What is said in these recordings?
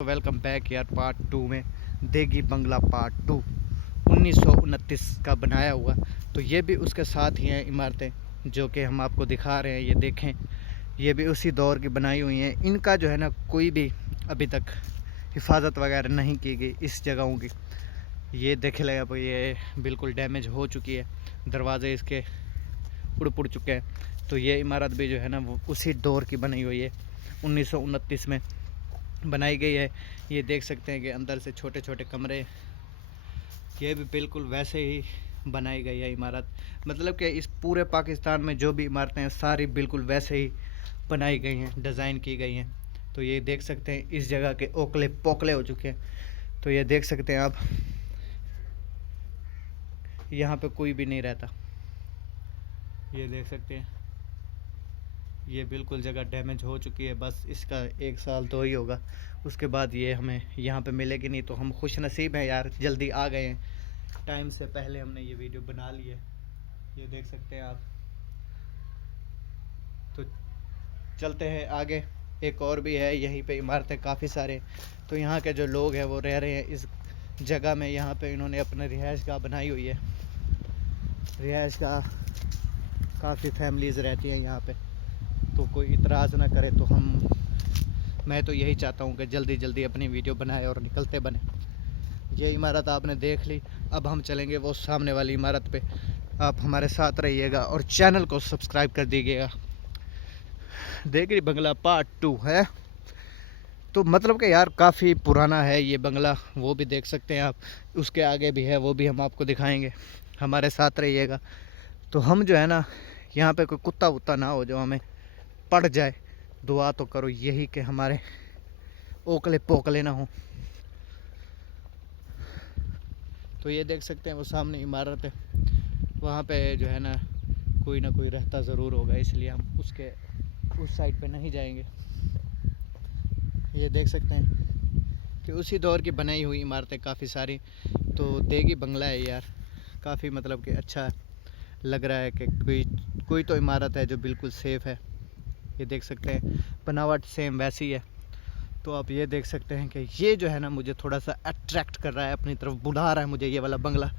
Welcome back यार part 2 में देगी बंगला पार्ट 2 1929 का बनाया हुआ। तो ये भी उसके साथ ही हैं इमारतें जो कि हम आपको दिखा रहे हैं। ये देखें, ये भी उसी दौर की बनाई हुई हैं। इनका जो है ना कोई भी अभी तक हिफाजत वगैरह नहीं की गई इस जगहों की। ये देखे लगे अब ये बिल्कुल डैमेज हो चुकी है, दरवाजे इसके उड़ चुके हैं। तो ये इमारत भी जो है ना वो उसी दौर की बनी हुई है, 1929 में बनाई गई है। ये देख सकते हैं कि अंदर से छोटे छोटे कमरे, ये भी बिल्कुल वैसे ही बनाई गई है इमारत। मतलब कि इस पूरे पाकिस्तान में जो भी इमारतें हैं सारी बिल्कुल वैसे ही बनाई गई हैं, डिज़ाइन की गई हैं। तो ये देख सकते हैं इस जगह के ओकले पोकले हो चुके हैं। तो ये देख सकते हैं आप, यहाँ पे कोई भी नहीं रहता। ये देख सकते हैं ये बिल्कुल जगह डैमेज हो चुकी है। बस इसका 1 साल तो ही होगा, उसके बाद ये हमें यहाँ पे मिलेगी नहीं। तो हम खुश नसीब हैं यार, जल्दी आ गए हैं, टाइम से पहले हमने ये वीडियो बना ली है। ये देख सकते हैं आप। तो चलते हैं आगे, एक और भी है यहीं पे इमारतें काफ़ी सारे। तो यहाँ के जो लोग हैं वो रह रहे हैं इस जगह में। यहाँ पे इन्होंने अपना रिहाइश गाह बनाई हुई है। रिहाइश गाह काफ़ी फैमिलीज़ रहती हैं यहाँ पे, तो कोई इतराज़ ना करे। तो मैं तो यही चाहता हूँ कि जल्दी जल्दी अपनी वीडियो बनाए और निकलते बने। ये इमारत आपने देख ली, अब हम चलेंगे वो सामने वाली इमारत पे। आप हमारे साथ रहिएगा और चैनल को सब्सक्राइब कर दीजिएगा। देगी बंगला पार्ट 2 है। तो मतलब कि यार काफ़ी पुराना है ये बंगला, वो भी देख सकते हैं आप। उसके आगे भी है, वो भी हम आपको दिखाएंगे। हमारे साथ रहिएगा। तो हम जो है ना, यहाँ पे कोई कुत्ता वुत्ता ना हो जो हमें पड़ जाए। दुआ तो करो यही कि हमारे ओकले पोकले ना हो। तो ये देख सकते हैं वो सामने इमारत है, वहाँ पे जो है ना कोई ना कोई रहता ज़रूर होगा, इसलिए हम उसके उस साइड पे नहीं जाएंगे। ये देख सकते हैं कि उसी दौर की बनाई हुई इमारतें काफ़ी सारी। तो देगी बंगला है यार, काफ़ी मतलब कि अच्छा लग रहा है कि कोई तो इमारत है जो बिल्कुल सेफ़ है। ये देख सकते हैं बनावट सेम वैसी है। तो आप ये देख सकते हैं कि ये जो है ना मुझे थोड़ा सा अट्रैक्ट कर रहा है अपनी तरफ, बुला रहा है मुझे ये वाला बंगला।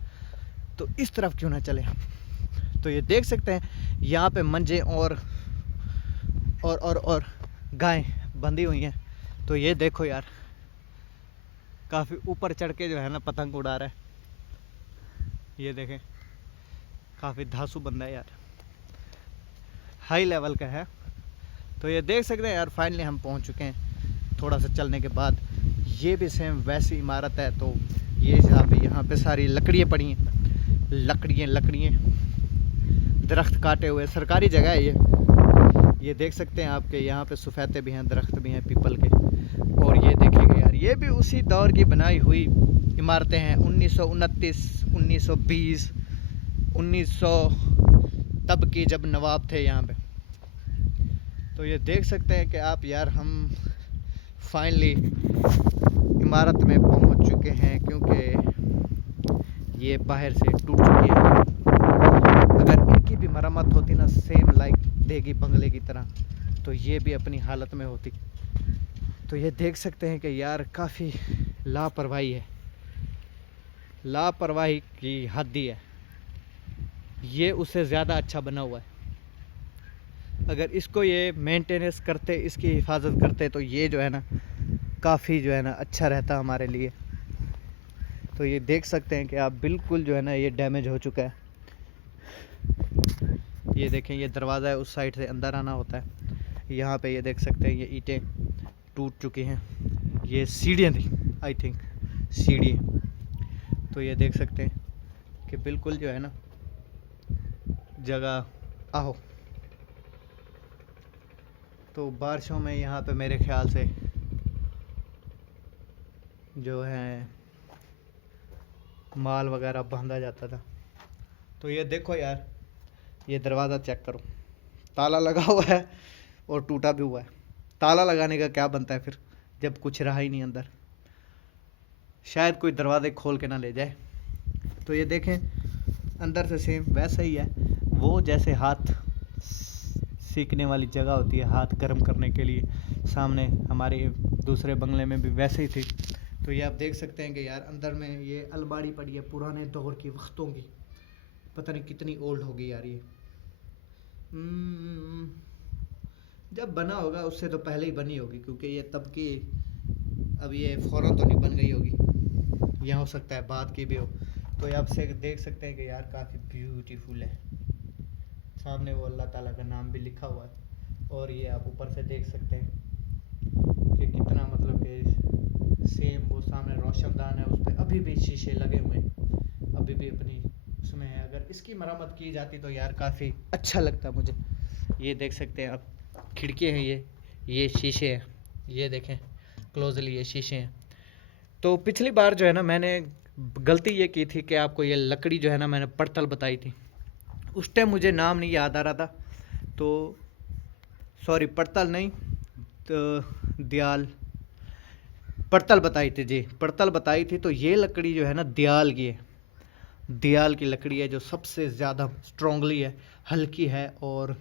तो इस तरफ क्यों ना चले हम। तो ये देख सकते हैं यहाँ पे मंजे और गायें बंधी हुई हैं। तो ये देखो यार, काफ़ी ऊपर चढ़ के जो है ना पतंग उड़ा रहा है। ये देखें काफ़ी धांसू बंदा है यार, हाई लेवल का है। तो ये देख सकते हैं यार, फाइनली हम पहुंच चुके हैं थोड़ा सा चलने के बाद। ये भी सेम वैसी इमारत है। तो ये यहाँ पे सारी लकड़ियाँ पड़ी हैं, लकड़ियाँ दरख्त काटे हुए, सरकारी जगह है ये देख सकते हैं आपके। यहाँ पे सफ़ेदे भी हैं, दरख्त भी हैं पीपल के। और ये देखेंगे यार, ये भी उसी दौर की बनाई हुई इमारतें हैं, 1929, 1920, 1900 तब की, जब नवाब थे यहाँ पे। तो ये देख सकते हैं कि आप यार, हम फाइनली इमारत में पहुंच चुके हैं, क्योंकि ये बाहर से टूट चुकी है। अगर इनकी भी मरम्मत होती ना सेम लाइक देगी बंगले की तरह, तो ये भी अपनी हालत में होती। तो ये देख सकते हैं कि यार काफ़ी लापरवाही है, लापरवाही की हद ही है। ये उससे ज़्यादा अच्छा बना हुआ है। अगर इसको ये मेंटेनेंस करते, इसकी हिफाजत करते, तो ये जो है ना काफ़ी जो है ना अच्छा रहता हमारे लिए। तो ये देख सकते हैं कि आप बिल्कुल जो है ना ये डैमेज हो चुका है। ये देखें, ये दरवाज़ा है, उस साइड से अंदर आना होता है। यहाँ पे ये देख सकते हैं ये ईंटें टूट चुकी हैं। ये सीढ़ियाँ थी, आई थिंक सीढ़ी। तो ये देख सकते हैं कि बिल्कुल जो है ना जगह आहो। तो बारिशों में यहाँ पे मेरे ख्याल से जो है माल वगैरह बांधा जाता था। तो ये देखो यार, ये दरवाज़ा चेक करो, ताला लगा हुआ है और टूटा भी हुआ है। ताला लगाने का क्या बनता है फिर, जब कुछ रहा ही नहीं अंदर। शायद कोई दरवाजे खोल के ना ले जाए। तो ये देखें अंदर से सेम वैसा ही है, वो जैसे हाथ सीखने वाली जगह होती है, हाथ गर्म करने के लिए सामने हमारे दूसरे बंगले में भी वैसे ही थी। तो ये आप देख सकते हैं कि यार अंदर में ये अलमारी पड़ी है पुराने दौर की वक्तों की, पता नहीं कितनी ओल्ड होगी यार ये। जब बना होगा उससे तो पहले ही बनी होगी, क्योंकि ये तब की, अब ये फ़ौरन तो नहीं बन गई होगी, यह हो सकता है बाद की भी हो। तो ये आप से देख सकते हैं कि यार काफ़ी ब्यूटीफुल है। सामने वो अल्लाह ताला का नाम भी लिखा हुआ है, और ये आप ऊपर से देख सकते हैं कि कितना मतलब कि सेम वो सामने रोशनदान है, उस पर अभी भी शीशे लगे हुए हैं, अभी भी अपनी उसमें है। अगर इसकी मरम्मत की जाती तो यार काफ़ी अच्छा लगता मुझे। ये देख सकते हैं आप, खिड़की हैं ये शीशे हैं, ये देखें क्लोजली, ये शीशे हैं। तो पिछली बार जो है ना मैंने गलती ये की थी कि आपको ये लकड़ी जो है ना मैंने पड़तल बताई थी, उस टाइम मुझे नाम नहीं याद आ रहा था, तो सॉरी पड़तल नहीं तो दयाल, पड़तल बताई थी जी, पड़तल बताई थी। तो ये लकड़ी जो है ना दयाल की है, दयाल की लकड़ी है जो सबसे ज़्यादा स्ट्रॉन्गली है, हल्की है और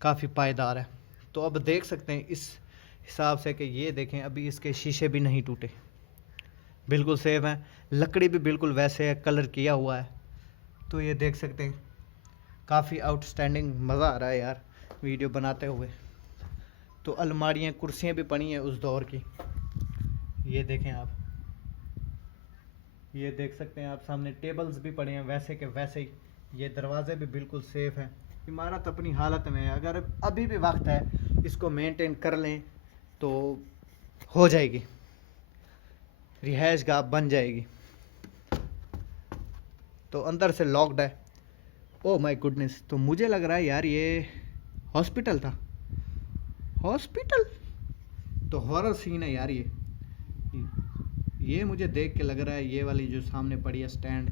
काफ़ी पायदार है। तो अब देख सकते हैं इस हिसाब से कि ये देखें अभी इसके शीशे भी नहीं टूटे, बिल्कुल सेफ हैं, लकड़ी भी बिल्कुल वैसे है, कलर किया हुआ है। तो ये देख सकते हैं काफ़ी आउटस्टैंडिंग, मज़ा आ रहा है यार वीडियो बनाते हुए। तो अलमारियाँ कुर्सियाँ भी पड़ी हैं उस दौर की, ये देखें आप, ये देख सकते हैं आप, सामने टेबल्स भी पड़े हैं वैसे के वैसे ही। ये दरवाजे भी बिल्कुल सेफ़ हैं, इमारत अपनी हालत में है। अगर अभी भी वक्त है इसको मेंटेन कर लें तो हो जाएगी, रिहाइश गाह बन जाएगी। तो अंदर से लॉक्ड है, ओह माय गुडनेस। तो मुझे लग रहा है यार ये हॉस्पिटल था, हॉस्पिटल तो हॉरर सीन है यार ये मुझे देख के लग रहा है ये वाली जो सामने पड़ी है स्टैंड,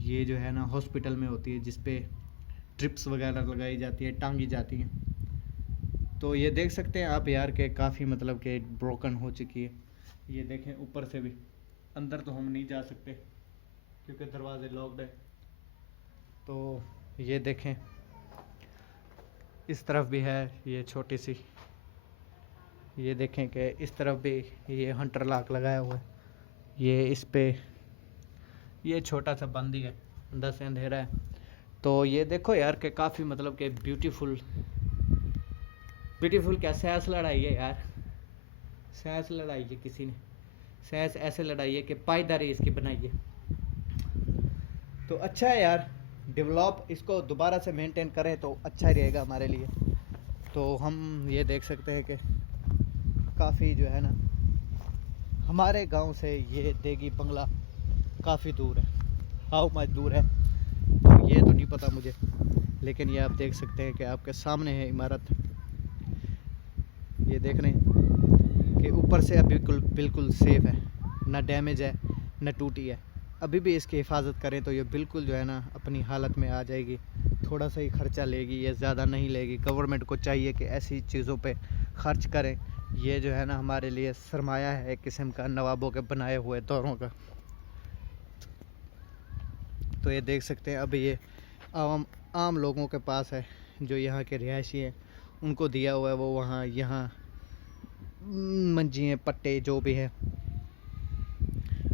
ये जो है ना हॉस्पिटल में होती है, जिस पे ट्रिप्स वगैरह लगाई जाती है, टांगी जाती हैं। तो ये देख सकते हैं आप यार के काफ़ी मतलब कि ब्रोकन हो चुकी है। ये देखें ऊपर से भी, अंदर तो हम नहीं जा सकते क्योंकि दरवाजे लॉक्ड है। तो ये देखें इस तरफ भी है ये छोटी सी, ये देखें कि इस तरफ भी ये हंटर लॉक लगाया हुआ है, ये इस पे ये छोटा सा बंद ही है, अंदर से अंधेरा है। तो ये देखो यार कि काफ़ी मतलब कि ब्यूटीफुल क्या सैस लड़ाई है यार, सैस लड़ाई है किसी ने, सैस ऐसे लड़ाई है कि पायदारी इसकी बनाई है। तो अच्छा है यार, डेवलप इसको दोबारा से मेंटेन करें तो अच्छा ही रहेगा हमारे लिए। तो हम ये देख सकते हैं कि काफ़ी जो है ना हमारे गांव से ये देगी बंगला काफ़ी दूर है, हाउ मच दूर है तो ये तो नहीं पता मुझे, लेकिन ये आप देख सकते हैं कि आपके सामने है इमारत। ये देख रहे हैं कि ऊपर से अब बिल्कुल सेफ़ है, ना डैमेज है ना टूटी है। अभी भी इसकी हिफाजत करें तो ये बिल्कुल जो है ना अपनी हालत में आ जाएगी। थोड़ा सा ही खर्चा लेगी, ये ज़्यादा नहीं लेगी। गवर्नमेंट को चाहिए कि ऐसी चीज़ों पे खर्च करें, ये जो है ना हमारे लिए सरमाया है एक किस्म का, नवाबों के बनाए हुए दौरों का। तो ये देख सकते हैं अब ये आम लोगों के पास है, जो यहाँ के रिहायशी हैं उनको दिया हुआ है, वो वहाँ यहाँ मंजियाँ पट्टे जो भी है।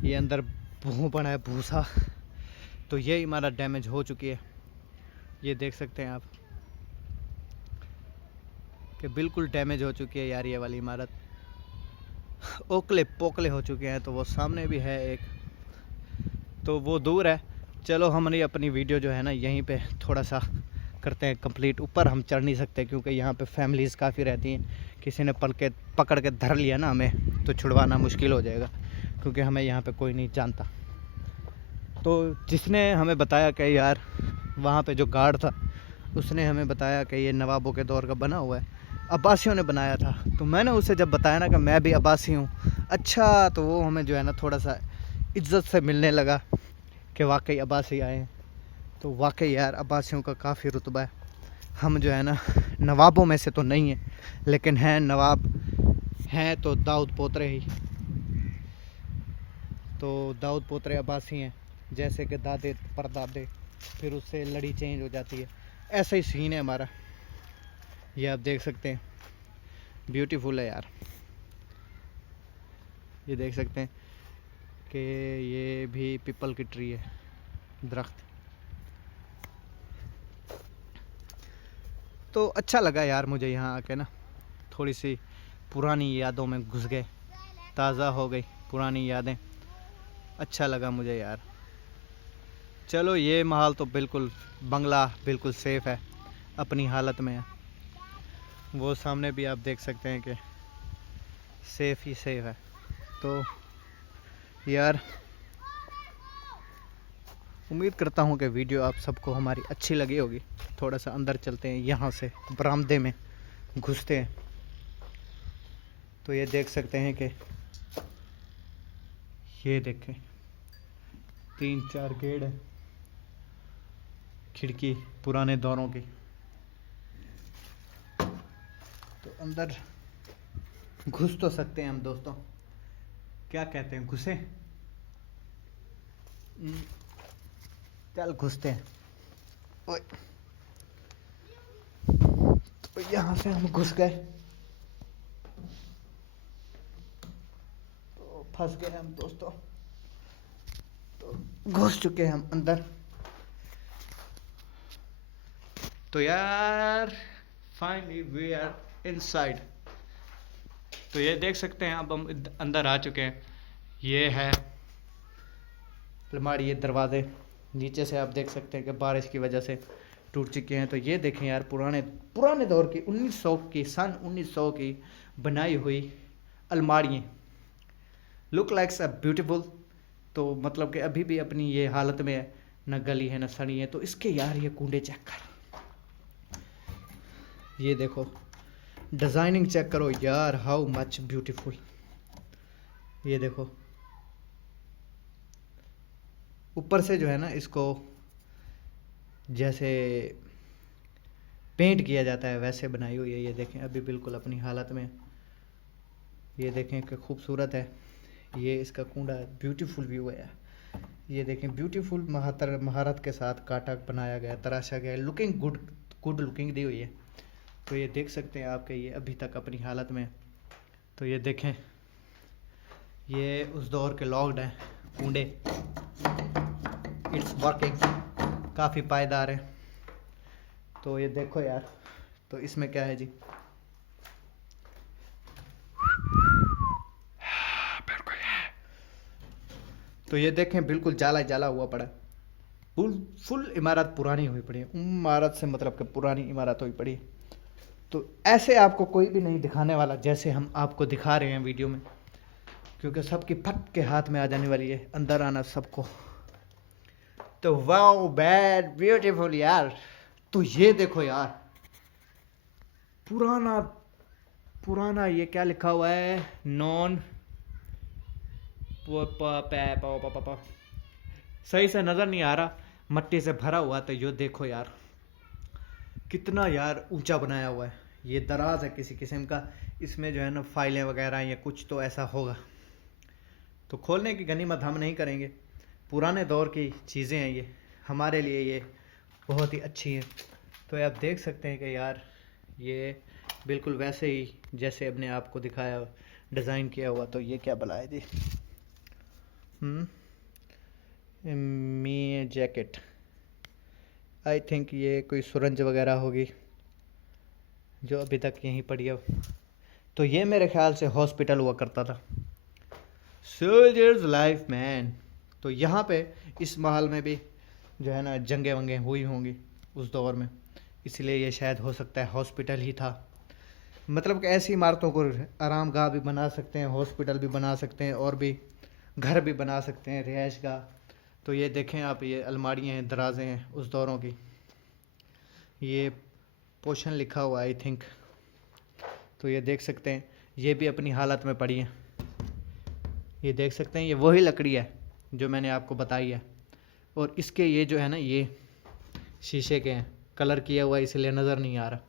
ये अंदर भूं पड़ा है भूसा, तो ये इमारत डैमेज हो चुकी है। ये देख सकते हैं आप कि बिल्कुल डैमेज हो चुकी है यार ये वाली इमारत, ओकले पोकले हो चुके हैं। तो वो सामने भी है एक, तो वो दूर है। चलो हमारी अपनी वीडियो जो है ना यहीं पे थोड़ा सा करते हैं कंप्लीट। ऊपर हम चढ़ नहीं सकते क्योंकि यहाँ पे फैमिलीज़ काफ़ी रहती हैं, किसी ने पकड़ के धर लिया ना हमें तो छुड़वाना मुश्किल हो जाएगा, क्योंकि हमें यहाँ पे कोई नहीं जानता। तो जिसने हमें बताया कि यार वहाँ पे जो गार्ड था उसने हमें बताया कि ये नवाबों के दौर का बना हुआ है, अब्बासियों ने बनाया था। तो मैंने उसे जब बताया ना कि मैं भी अब्बासी हूँ, अच्छा, तो वो हमें जो है ना थोड़ा सा इज्जत से मिलने लगा कि वाकई अब्बासी आए हैं। तो वाकई यार अब्बासियों का काफ़ी रुतबा है। हम जो है ना नवाबों में से तो नहीं हैं, लेकिन हैं नवाब हैं तो दाऊद पोतरे ही। तो दाऊद पोतरे अब्बासी हैं, जैसे कि दादे परदादे, फिर उससे लड़ी चेंज हो जाती है। ऐसा ही सीन है हमारा, ये आप देख सकते हैं। ब्यूटीफुल है यार। ये देख सकते हैं कि ये भी पीपल की ट्री है, दरख्त। तो अच्छा लगा यार मुझे यहाँ आके ना, थोड़ी सी पुरानी यादों में घुस गए, ताज़ा हो गई पुरानी यादें। अच्छा लगा मुझे यार। चलो ये महल तो बिल्कुल, बंगला बिल्कुल सेफ़ है, अपनी हालत में है। वो सामने भी आप देख सकते हैं कि सेफ़ ही सेफ़ है। तो यार उम्मीद करता हूँ कि वीडियो आप सबको हमारी अच्छी लगी होगी। थोड़ा सा अंदर चलते हैं, यहाँ से बरामदे में घुसते हैं। तो ये देख सकते हैं कि ये देखें 3-4 गेट है, खिड़की पुराने दौरों की। तो अंदर घुस तो सकते हैं हम दोस्तों, क्या कहते हैं, घुसे? चल घुसते हैं। ओए, तो यहाँ से हम घुस गए, तो फंस गए हम दोस्तों। तो घुस चुके हैं हम अंदर। तो यार फाइनली वी आर इनसाइड। तो ये देख सकते हैं अब हम अंदर आ चुके हैं। ये है अलमारी, ये दरवाजे नीचे से आप देख सकते हैं कि बारिश की वजह से टूट चुके हैं। तो ये देखें यार, पुराने दौर की 1900 की, सन 1900 की बनाई हुई अलमारियाँ, लुक लाइक्स अ ब्यूटीफुल। तो मतलब कि अभी भी अपनी ये हालत में है, न गली है न सड़ी है। तो इसके यार ये कुंडे चेक कर, ये देखो डिज़ाइनिंग चेक करो यार, हाउ मच ब्यूटीफुल। ये देखो ऊपर से जो है ना, इसको जैसे पेंट किया जाता है वैसे बनाई हुई है। ये देखें अभी बिल्कुल अपनी हालत में। ये देखें कि खूबसूरत है। ये इसका कुंडा ब्यूटीफुल व्यू है। ये देखें ब्यूटीफुल महारत के साथ काटा बनाया गया, तराशा गया, लुकिंग गुड लुकिंग दी हुई है। तो ये देख सकते हैं आपके, ये अभी तक अपनी हालत में। तो ये देखें, ये उस दौर के लॉक्ड हैं कुंडे, इट्स वर्किंग, काफ़ी पायदार है। तो ये देखो यार, तो इसमें क्या है जी, तो ये देखें बिल्कुल जाला जाला हुआ पड़ा है। फुल इमारत पुरानी हुई पड़ी है, इमारत से मतलब कि पुरानी इमारत हुई पड़ी है। तो ऐसे आपको कोई भी नहीं दिखाने वाला जैसे हम आपको दिखा रहे हैं वीडियो में, क्योंकि सबकी फट के हाथ में आ जाने वाली है अंदर आना सबको। तो वाओ बैड ब्यूटीफुल यार। तो ये देखो यार, पुराना ये क्या लिखा हुआ है, नॉन सही से नज़र नहीं आ रहा, मट्टी से भरा हुआ। तो ये देखो यार कितना यार ऊंचा बनाया हुआ है। ये दराज है किसी किस्म का, इसमें जो है ना फाइलें वगैरह या कुछ तो ऐसा होगा। तो खोलने की गनीमत हम नहीं करेंगे, पुराने दौर की चीज़ें हैं ये, हमारे लिए ये बहुत ही अच्छी हैं। तो आप देख सकते हैं कि यार ये बिल्कुल वैसे ही जैसे अपने आपको दिखाया, डिज़ाइन किया हुआ। तो ये क्या बला है जी, मी जैकेट, आई थिंक ये कोई सुरंज वगैरह होगी जो अभी तक यहीं पड़ी है। तो ये मेरे ख्याल से हॉस्पिटल हुआ करता था, सोल्जर्स लाइफ मैन। तो यहाँ पे इस महल में भी जो है ना जंगें वंगें हुई होंगी उस दौर में, इसलिए ये शायद हो सकता है हॉस्पिटल ही था। मतलब कि ऐसी इमारतों को आराम गाह भी बना सकते हैं, हॉस्पिटल भी बना सकते हैं, और भी घर भी बना सकते हैं, रिहाइश गाह। तो ये देखें आप, ये अलमारियाँ हैं, दराज़ें हैं उस दौरों की। ये पोषण लिखा हुआ आई थिंक। तो ये देख सकते हैं ये भी अपनी हालत में पड़ी है। ये देख सकते हैं ये वही लकड़ी है जो मैंने आपको बताई है। और इसके ये जो है ना, ये शीशे के हैं, कलर किया हुआ इसलिए नज़र नहीं आ रहा।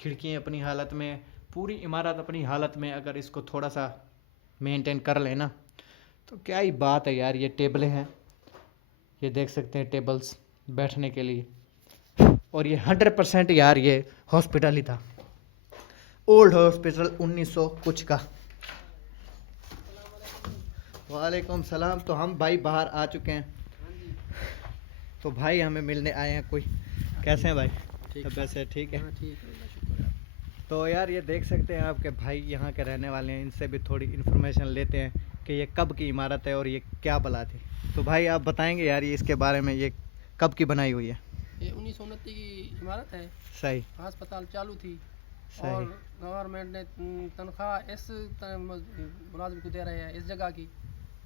खिड़कियाँ अपनी हालत में, पूरी इमारत अपनी हालत में। अगर इसको थोड़ा सा मेंटेन कर लेना तो क्या ही बात है यार। ये टेबलें हैं, ये देख सकते हैं टेबल्स बैठने के लिए। और ये 100% यार ये हॉस्पिटल ही था। ओल्ड हॉस्पिटल 1900 कुछ का। वालेकुम सलाम। तो हम भाई बाहर आ चुके हैं, तो भाई हमें मिलने आए हैं। कोई कैसे हैं भाई? तबीयत से ठीक है? ठीक है। तो यार ये देख सकते हैं आपके भाई यहाँ के रहने वाले हैं, इनसे भी थोड़ी इन्फॉर्मेशन लेते हैं कि ये कब की इमारत है और ये क्या बला थी। तो भाई आप बताएंगे यार ये इसके बारे में, ये कब की बनाई हुई है? ये 1929 की इमारत है। सही अस्पताल चालू थी सही। और गवर्नमेंट ने तनख्वाह इस मुलाजिम को दे रहे हैं इस जगह की,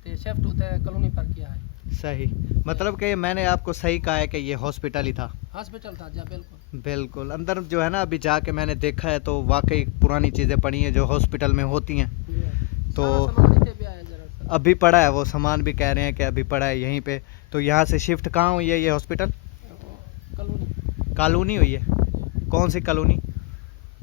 तो शिफ्ट होता है कॉलोनी पर किया है। सही, मतलब कि मैंने आपको सही कहा है कि ये हॉस्पिटल ही था। हॉस्पिटल था जा, बिल्कुल बिल्कुल। अंदर जो है ना अभी जाके मैंने देखा है तो वाकई पुरानी चीज़ें पड़ी हैं जो हॉस्पिटल में होती हैं। तो सामान नीचे भी आया जरा सा। अभी पड़ा है, वो सामान भी कह रहे हैं कि अभी पड़ा है यहीं पे। तो यहाँ से शिफ्ट कहाँ हुई है ये हॉस्पिटल? कॉलोनी कॉलोनी हुई है? कौन सी कॉलोनी?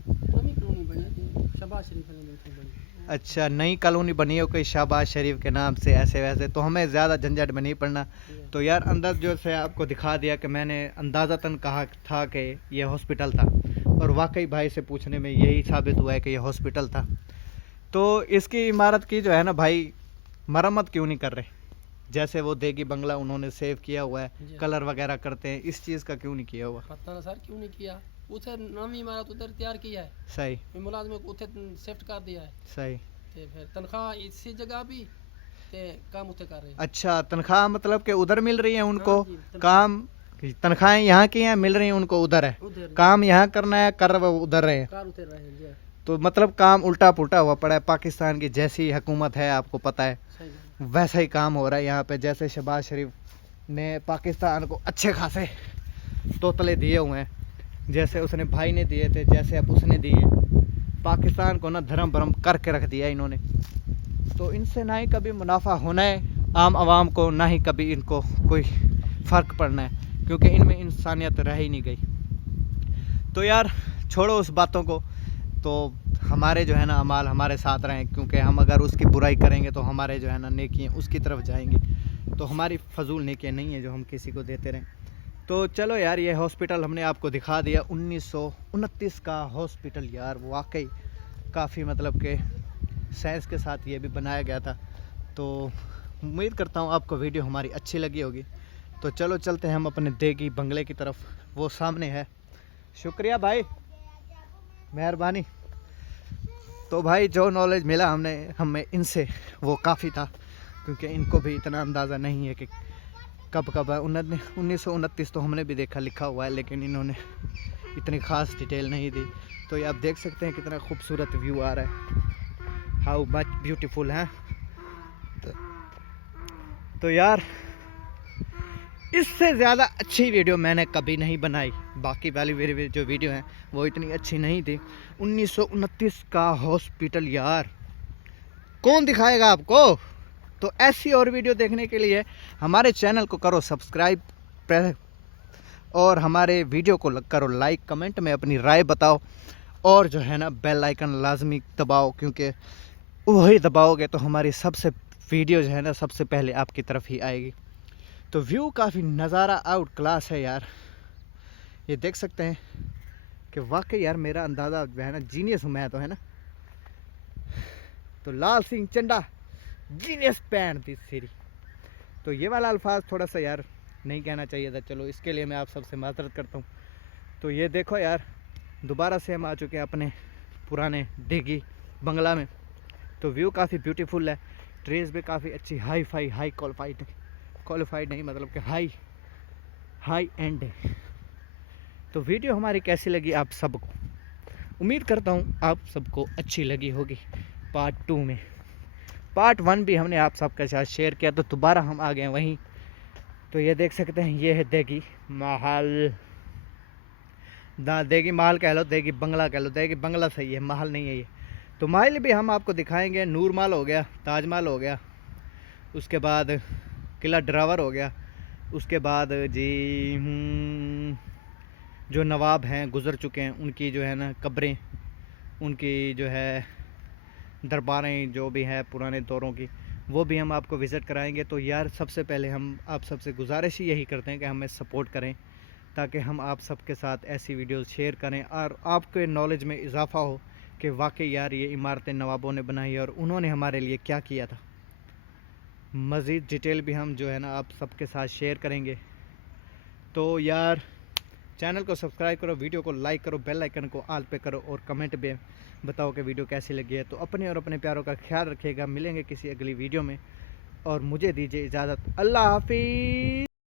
नवी कॉलोनी बनी थी, शहबाज शरीफ वाले में थी बनी। अच्छा, नई कॉलोनी बनी है कोई शहबाज शरीफ के नाम से, ऐसे वैसे। तो हमें ज़्यादा झंझट में नहीं पड़ना। तो यार अंदर जो से आपको दिखा दिया कि मैंने अंदाज़तन कहा था कि ये हॉस्पिटल था, और वाकई भाई से पूछने में यही साबित हुआ है कि ये हॉस्पिटल था। तो इसकी इमारत की जो है ना भाई मरम्मत क्यों नहीं कर रहे? जैसे वो देगी बंगला उन्होंने सेव किया हुआ है, जी। कलर वगैरह करते हैं, इस चीज़ का क्यों नहीं किया हुआ? पता ना सर क्यों नहीं किया। उधर नवी इमारत उधर तैयार किया है, सही मुलाजिम को उधर शिफ्ट कर दिया है, सही। ते फिर तनख्वाह इसी जगह भी ते काम उधर कर रहे हैं। अच्छा, तनख्वाह मतलब कि उधर मिल रही है उनको? हाँ जी, काम तनख्वाहें यहाँ की हैं, मिल रही हैं उनको उधर है। उधर काम यहाँ करना है, कर वो उधर रहे हैं। कार उतर रहे हैं जी। तो मतलब काम उल्टा पुल्टा हुआ पड़ा है। पाकिस्तान की जैसी हुकूमत है आपको पता है, सही है। वैसा ही काम हो रहा है यहाँ पे। जैसे शहबाज शरीफ ने पाकिस्तान को अच्छे खासे तोतले दिए हुए हैं, जैसे उसने भाई ने दिए थे, जैसे अब उसने दिए। पाकिस्तान को ना धर्म भरम करके रख दिया इन्होंने। तो इनसे ना ही कभी मुनाफा होना है आम आवाम को, ना ही कभी इनको कोई फ़र्क पड़ना है, क्योंकि इनमें इंसानियत रह ही नहीं गई। तो यार छोड़ो उस बातों को। तो हमारे जो है ना अमाल हमारे साथ रहें, क्योंकि हम अगर उसकी बुराई करेंगे तो हमारे जो है ना नेकियां उसकी तरफ जाएंगी। तो हमारी फजूल नेकियां नहीं है जो हम किसी को देते रहें। तो चलो यार ये हॉस्पिटल हमने आपको दिखा दिया, 1929 का हॉस्पिटल। यार वाकई काफ़ी मतलब कि साइंस के साथ ये भी बनाया गया था। तो उम्मीद करता हूँ आपको वीडियो हमारी अच्छी लगी होगी। तो चलो चलते हैं हम अपने देगी बंगले की तरफ, वो सामने है। शुक्रिया भाई, मेहरबानी। तो भाई जो नॉलेज मिला हमें इनसे वो काफ़ी था, क्योंकि इनको भी इतना अंदाज़ा नहीं है कि कब कब है। 1929 तो हमने भी देखा लिखा हुआ है, लेकिन इन्होंने इतनी ख़ास डिटेल नहीं दी। तो ये आप देख सकते हैं कितना खूबसूरत व्यू आ रहा है, हाउ मच ब्यूटीफुल है। तो यार इससे ज़्यादा अच्छी वीडियो मैंने कभी नहीं बनाई। बाकी वाली मेरी जो वीडियो है वो इतनी अच्छी नहीं थी। 1929 का हॉस्पिटल यार कौन दिखाएगा आपको? तो ऐसी और वीडियो देखने के लिए हमारे चैनल को करो सब्सक्राइब, और हमारे वीडियो को करो लाइक, कमेंट में अपनी राय बताओ, और जो है ना बेल आइकन लाजमी दबाओ, क्योंकि वही दबाओगे तो हमारी सबसे वीडियो जो है ना सबसे पहले आपकी तरफ ही आएगी। तो व्यू काफ़ी नज़ारा आउट क्लास है यार, ये देख सकते हैं कि वाकई यार मेरा अंदाज़ा जो है ना जीनियस हूँ मैं तो, है ना। तो लाल सिंह चंडा जीनियस पैंट थी सीरी। तो ये वाला अल्फाज थोड़ा सा यार नहीं कहना चाहिए था, चलो इसके लिए मैं आप सबसे माजरत करता हूँ। तो ये देखो यार दोबारा से हम आ चुके हैं अपने पुराने देगी बंगला में। तो व्यू काफ़ी ब्यूटीफुल है, ट्रीज भी काफ़ी अच्छी हाई फाई हाई क्वालिफाइड नहीं मतलब कि हाई एंड है। तो वीडियो हमारी कैसी लगी आप सबको? उम्मीद करता हूँ आप सबको अच्छी लगी होगी। पार्ट 2 में, पार्ट 1 भी हमने आप सबके साथ शेयर किया, तो दोबारा हम आ गए वहीं। तो ये देख सकते हैं ये है देगी महल, देगी महल कह लो, देगी बंगला कह लो। देगी बंगला सही है, महल नहीं है ये। तो महल भी हम आपको दिखाएंगे। नूर महल हो गया, ताज महल हो गया, उसके बाद किला ड्रावर हो गया, उसके बाद जी जो नवाब हैं गुज़र चुके हैं उनकी जो है ना कब्रें, उनकी जो है दरबारें जो भी हैं पुराने दौरों की, वो भी हम आपको विज़िट कराएंगे। तो यार सबसे पहले हम आप सबसे गुजारिश ही यही करते हैं कि हमें सपोर्ट करें, ताकि हम आप सबके साथ ऐसी वीडियोस शेयर करें और आपके नॉलेज में इजाफ़ा हो कि वाकई यार ये इमारतें नवाबों ने बनाई है और उन्होंने हमारे लिए क्या किया था। मज़ीद डिटेल भी हम जो है ना आप सबके साथ शेयर करेंगे। तो यार चैनल को सब्सक्राइब करो, वीडियो को लाइक करो, बेल आइकन को ऑल पे करो और कमेंट में बताओ कि वीडियो कैसी लगी है। तो अपने और अपने प्यारों का ख्याल रखिएगा। मिलेंगे किसी अगली वीडियो में और मुझे दीजिए इजाज़त। अल्लाह हाफिज़।